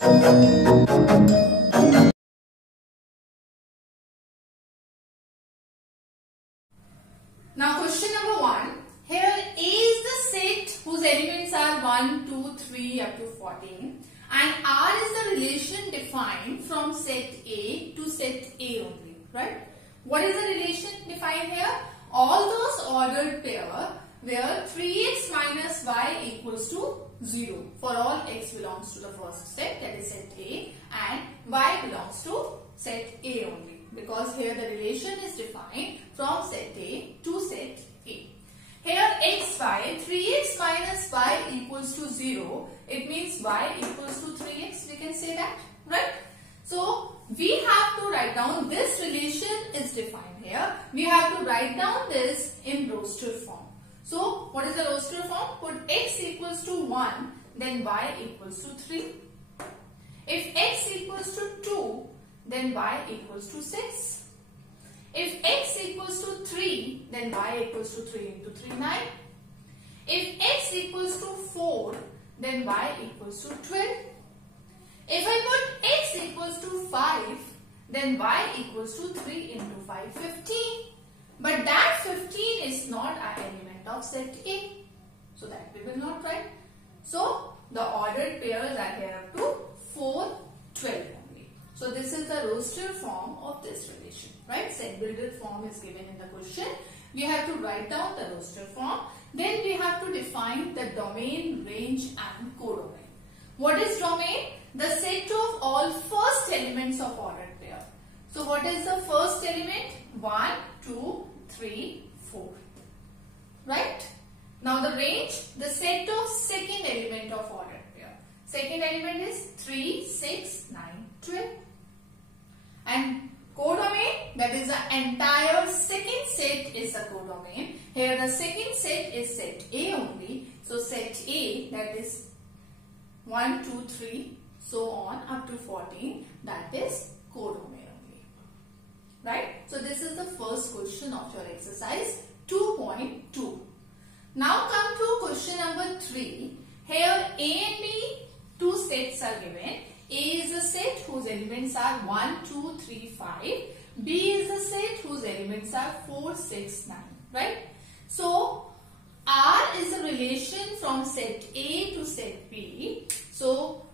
Now question number 1. Here A is the set whose elements are 1, 2, 3 up to 14 and R is the relation defined from set A to set A only, right? What is the relation defined here? All those ordered pair where 3x minus y equals to 0 for all x belongs to the first set, that is set A, and y belongs to set A only, because here the relation is defined from set A to set A. Here xy, 3x minus y equals to 0, it means y equals to 3x, we can say that, right? So we have to write down this relation is defined here. We have to write down this in roster form. So what is the roster form? Put x equals to 1, then y equals to 3. If x equals to 2, then y equals to 6. If x equals to 3, then y equals to 3 into 3, 9. If x equals to 4, then y equals to 12. If I put x equals to 5, then y equals to 3 into 5, 15. But that 15 is not an element of set A. So that we will not write. So the ordered pairs are here up to 4, 12 only. So this is the roster form of this relation, right? Set builder form is given in the question. We have to write down the roster form. Then we have to define the domain, range and codomain. What is domain? The set of all first elements of ordered pair. So what is the first element? 1, 2, 3, 4. Right? Now the range, the set of second element of ordered pair. Second element is 3, 6, 9, 12. And codomain, that is the entire second set is the codomain. Here the second set is set A only. So set A, that is 1, 2, 3, so on up to 14, that is codomain only. Right? So this is the first question of your exercise 2.2. Now come to question number 3. Here A and B, two sets are given. A is the set whose elements are 1, 2, 3, 5. B is the set whose elements are 4, 6, 9. Right? So R is a relation from set A to set B. So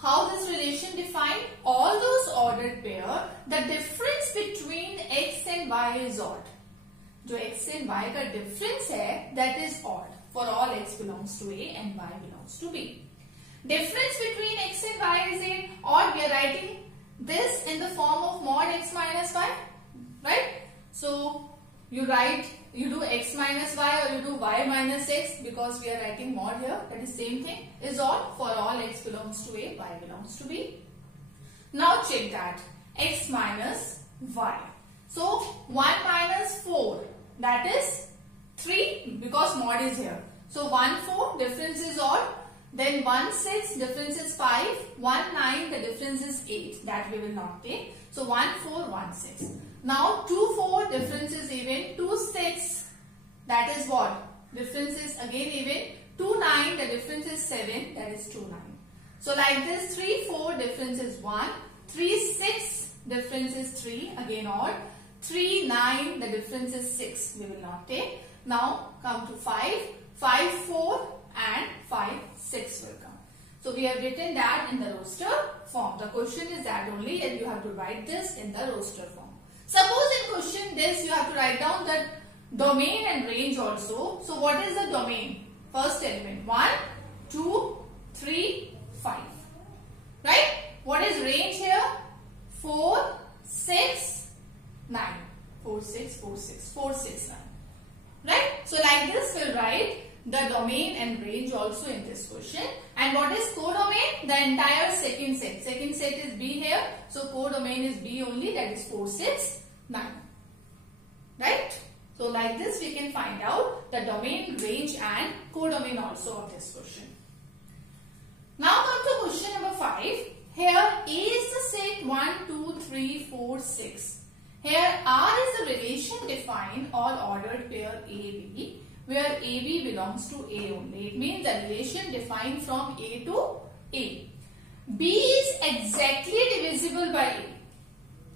how this relation defined? All those ordered pair, the difference between x and y is odd. जो x and y का difference है, that is odd for all x belongs to A and y belongs to B. Difference between x and y is 8, or we are writing this in the form of mod x minus y, right? So you do x minus y or you do y minus x, because we are writing mod here, that is same thing, is odd for all x belongs to A, y belongs to B. Now check that, x minus y. So 1 minus 4, that is 3, because mod is here. So 1, 4, difference is odd. Then 1, 6, difference is 5. 1, 9, the difference is 8. That we will not take. So 1, 4, 1, 6. Now 2, 4, difference is even. 2, 6, that is what? Difference is again even. 2, 9, the difference is 7. That is 2, 9. So like this, 3, 4, difference is 1. 3, 6, difference is 3. Again odd. 3, 9, the difference is 6. We will not take. Now come to 5. 5, 4 and 5, 6 will come. So we have written that in the roster form. The question is that only, and you have to write this in the roster form. Suppose in question this you have to write down the domain and range also. So what is the domain? First element 1, 2, 3, 5. Right? What is range here? 4, 6, 9. 4, 6, 4, 6, 4, 6, 9. Right? So like this we'll write the domain and range also in this question. And what is codomain? The entire second set. Second set is B here. So codomain is B only, that is 4, 6, 9. Right? So like this we can find out the domain, range and codomain also of this question. Now come to question number 5. Here A is the set 1, 2, 3, 4, 6. Here R is a relation defined all ordered pair AB, where AB belongs to A only. It means the relation defined from A to A. B exactly divisible by A.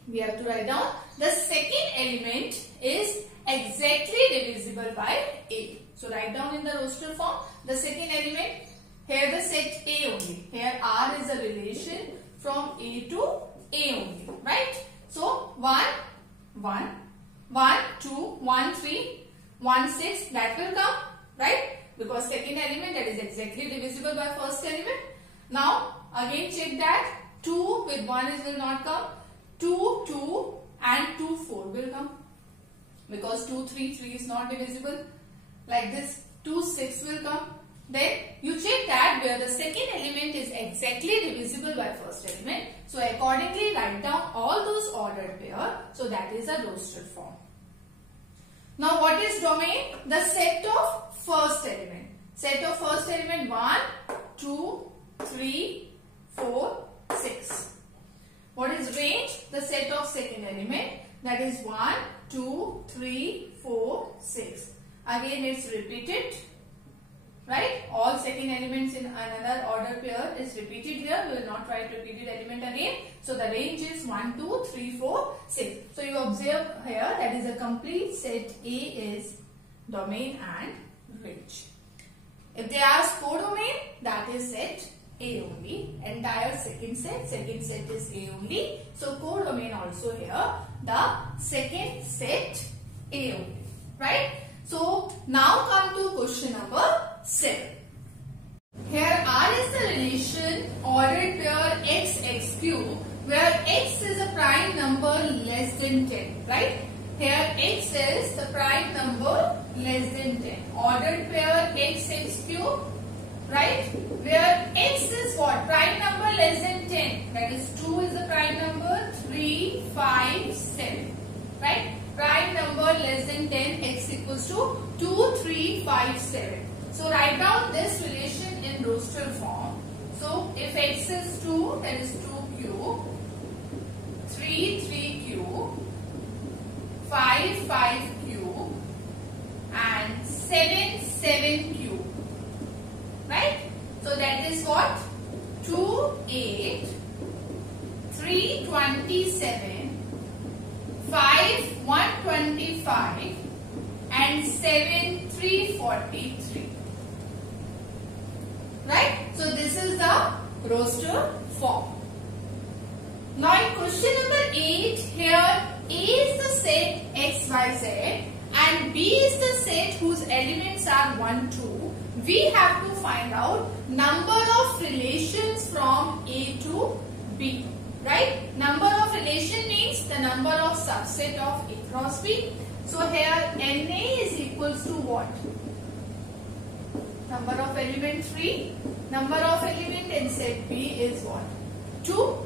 We have to write down the second element is exactly divisible by A. So write down in the roster form the second element. Here the set A only. Here R is a relation from A to A only. Right? So 1, 1, 1, 2, 1, 3, 1, 6. That will come. Right? Because second element that is exactly divisible by first element. Now again check that 2 with 1 will not come. 2, 2 and 2, 4 will come. Because 2, 3, 3 is not divisible. Like this 2, 6 will come. Then you check that where the second element is exactly divisible by first element. So accordingly write down all those ordered pair. So that is a rostered form. Now what is domain? The set of first element. Set of first element 1, 2, 3, 4, 6. What is range? The set of second element. That is 1, 2, 3, 4, 6. Again it's repeated. Right? All second elements in another order pair is repeated here. We will not write repeated element again. So the range is 1, 2, 3, 4, 6. So you observe here that is a complete set A is domain and range. If they ask codomain, that is set A only. Entire second set is A only. So codomain also here the second set A only. Right? So now come to question number 7. Here R is the relation ordered pair x, x cube where x is a prime number less than 10. Right? Here x is the prime number less than 10. Ordered pair x, x cube. Right? Where x is what? Prime number less than 10. That is 2 is the prime number, 3, 5, 7. Right? Prime number less than 10, x equals to 2, 3, 5, 7. So write down this relation in roster form. So if x is 2, that is 2 cube, 3, 3 cube, 5, 5 cube and 7, 7 cube. Right? So that is what? 2, 8, 3, 27, 5, 125 and 7, 343. Right? So this is the roster form. Now in question number 8, here A is the set x, y, z and B is the set whose elements are 1, 2. We have to find out number of relations from A to B. Right? Number of relation means the number of subset of A cross B. So here NA is equals to what? Number of element 3. Number of element in set B is what? 2.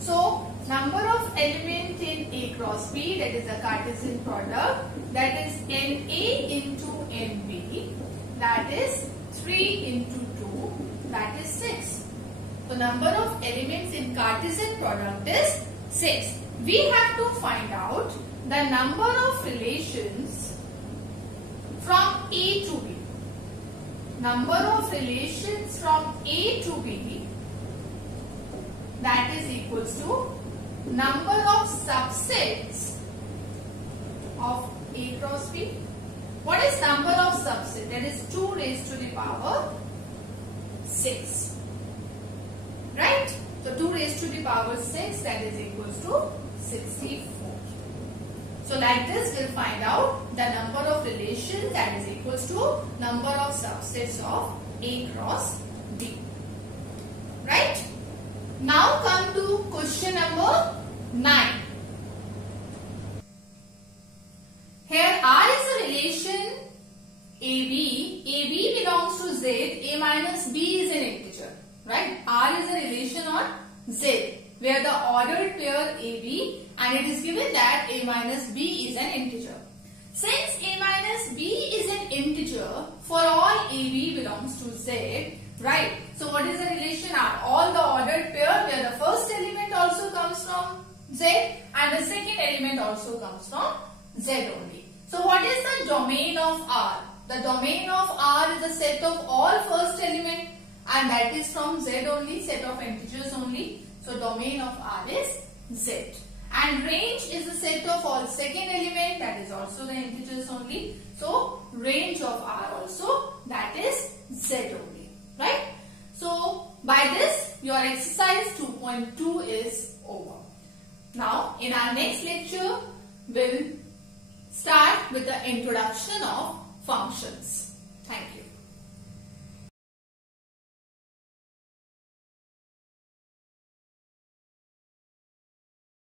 So number of element in A cross B, that is a Cartesian product, that is NA into NB, that is 3 into 2, that is 6. So number of elements in Cartesian product is 6. We have to find out the number of relations from A to B. Number of relations from A to B, that is equals to number of subsets of A cross B. What is number of subset? That is 2 raised to the power 6. Right? So 2 raised to the power 6, that is equals to 64. So like this we'll find out the number of relations, that is equals to number of subsets of A cross B. Right? Now come to question number 9. Here R is a relation AB. AB belongs to Z. A minus B is an integer. Right? R is a relation on Z where the ordered pair AB and it is given that A minus B is an integer. Since A minus B is an integer for all AB belongs to Z, right? So what is the relation R? All the ordered pair where the first element also comes from Z and the second element also comes from Z only. So what is the domain of R? The domain of R is the set of all first element and that is from Z only, set of integers only. So domain of R is Z. And range is the set of all second element, that is also the integers only. So range of R also, that is Z only, right? So by this your exercise 2.2 is over. Now in our next lecture we'll start with the introduction of functions. Thank you.